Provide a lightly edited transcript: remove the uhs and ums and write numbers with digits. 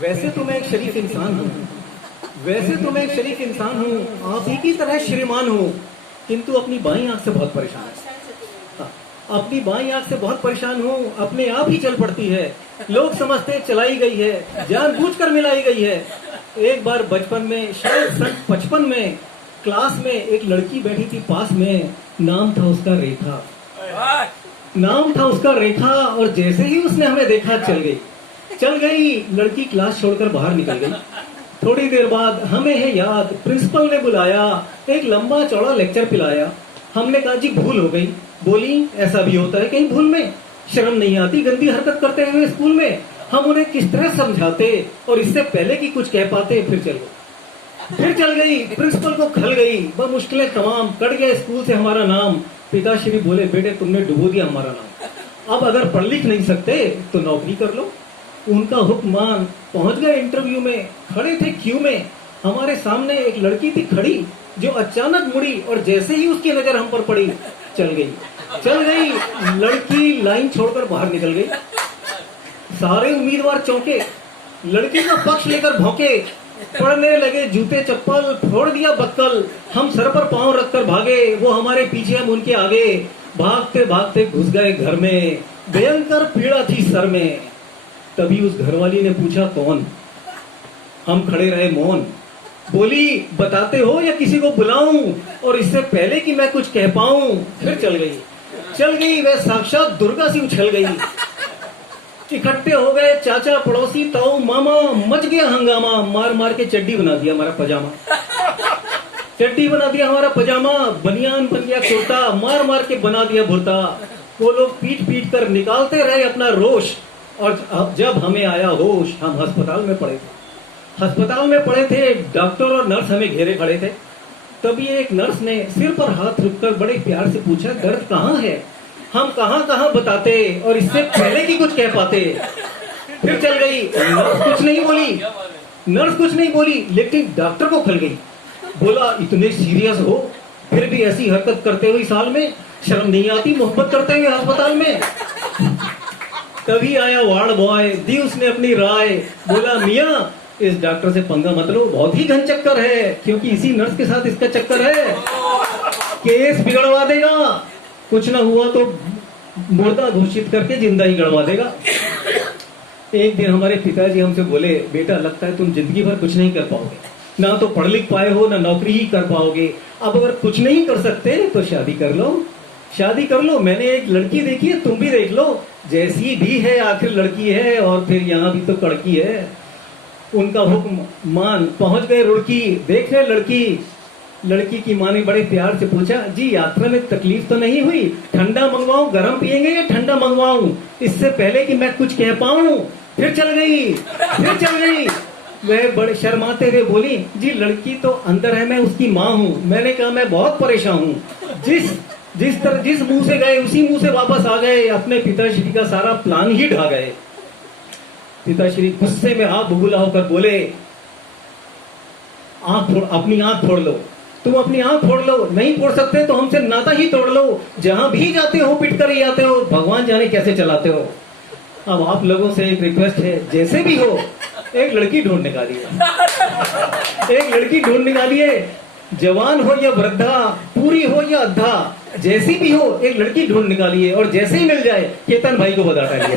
वैसे तो मैं एक शरीफ इंसान हूँ, वैसे तो मैं एक शरीफ इंसान हूँ, आप ही की तरह श्रीमान हूँ, किंतु अपनी बाईं आंख से बहुत परेशान है। अपनी बाईं आंख से बहुत परेशान हूँ, अपने आप ही चल पड़ती है। लोग समझते चलाई गई है, जानबूझकर मिलाई गई है। एक बार बचपन में, शायद सन 55 में, क्लास में एक लड़की बैठी थी पास में, नाम था उसका रेखा, नाम था उसका रेखा। और जैसे ही उसने हमें देखा चल गई। लड़की क्लास छोड़कर बाहर निकल गई। थोड़ी देर बाद हमें है याद, प्रिंसिपल ने बुलाया, एक लंबा चौड़ा लेक्चर पिलाया। हमने कहा जी भूल हो गई। बोली ऐसा भी होता है कहीं भूल में, शर्म नहीं आती गंदी हरकत करते हुए स्कूल में। हम उन्हें किस तरह समझाते और इससे पहले कि कुछ कह पाते फिर चल गई। प्रिंसिपल को खल गई, वह मुश्किलें तमाम, कट गया स्कूल से हमारा नाम। पिताश्री बोले बेटे तुमने डुबो दिया हमारा नाम, अब अगर पढ़ लिख नहीं सकते तो नौकरी कर लो। उनका हुक्म मान पहुंच गए इंटरव्यू में। खड़े थे क्यू में, हमारे सामने एक लड़की थी खड़ी, जो अचानक मुड़ी और जैसे ही उसकी नजर हम पर पड़ी चल गई। लड़की लाइन छोड़कर बाहर निकल गई। सारे उम्मीदवार चौंके, लड़की का पक्ष लेकर भौंके, पड़ने लगे जूते चप्पल, फोड़ दिया बक्कल। हम सर पर पांव रखकर भागे, वो हमारे पीछे हम उनके आगे। भागते भागते घुस गए घर में, भयंकर पीड़ा थी सर में। तभी उस घरवाली ने पूछा कौन? हम खड़े रहे मौन। बोली बताते हो या किसी को बुलाऊं? और इससे पहले कि मैं कुछ कह पाऊं फिर चल गई। वह साक्षात दुर्गा सी उछल गई। इकट्ठे हो गए चाचा पड़ोसी ताऊ मामा, मच गया हंगामा। मार मार के चड्डी बना दिया हमारा पजामा, बनियान बन गया कुर्ता, मार मार के बना दिया भुर्ता। वो लोग पीट पीट कर निकालते रहे अपना रोष। और जब हमें आया होश, हम अस्पताल में पड़े थे। डॉक्टर और नर्स हमें घेरे खड़े थे। तभी एक नर्स ने सिर पर हाथ रखकर बड़े प्यार से पूछा दर्द कहाँ है? हम कहाँ बताते और इससे पहले कि कुछ कह पाते। फिर चल गई। नर्स कुछ नहीं बोली, लेकिन डॉक्टर को खल गई। बोला इतने सीरियस हो फिर भी ऐसी हरकत करते हुए साल में, शर्म नहीं आती मोहब्बत करते हुए अस्पताल में? तभी आया वार्ड बॉय, दी उसने अपनी राय। बोला मियां इस डॉक्टर से पंगा मत लो, बहुत ही घन चक्कर है, क्योंकि इसी नर्स के साथ इसका चक्कर है, केस बिगड़वा देगा, कुछ ना हुआ तो मुर्दा घोषित करके जिंदा ही गड़वा देगा। एक दिन हमारे पिताजी हमसे बोले बेटा लगता है तुम जिंदगी भर कुछ नहीं कर पाओगे, ना तो पढ़ लिख पाए हो ना नौकरी ही कर पाओगे। अब अगर कुछ नहीं कर सकते तो शादी कर लो। मैंने एक लड़की देखी है, तुम भी देख लो, जैसी भी है आखिर लड़की है, और फिर यहाँ भी तो कड़की है। उनका हुक्म मान पहुंच गए रुड़की। देख रहे लड़की की माँ ने बड़े प्यार से पूछा जी यात्रा में तकलीफ तो नहीं हुई? ठंडा मंगवाऊं, गर्म पियेंगे या ठंडा मंगवाऊं? इससे पहले कि मैं कुछ कह पाऊं फिर चल गई। वह बड़े शर्माते हुए बोली जी लड़की तो अंदर है, मैं उसकी माँ हूँ। मैंने कहा मैं बहुत परेशान हूँ। जिस मुंह से गए उसी मुंह से वापस आ गए, अपने पिताश्री का सारा प्लान ही ढा गए। पिताश्री गुस्से में आग बबूला होकर बोले अपनी आंख फोड़ लो, तुम अपनी आंख फोड़ लो, नहीं फोड़ सकते तो हमसे नाता ही तोड़ लो, जहां भी जाते हो पिट कर ही आते हो, भगवान जाने कैसे चलाते हो। अब आप लोगों से एक रिक्वेस्ट है, जैसे भी हो एक लड़की ढूंढ निकालिए, जवान हो या वृद्धा, पूरी हो या अद्धा, जैसी भी हो एक लड़की ढूंढ निकालिए, और जैसे ही मिल जाए केतन भाई को बता डालिए।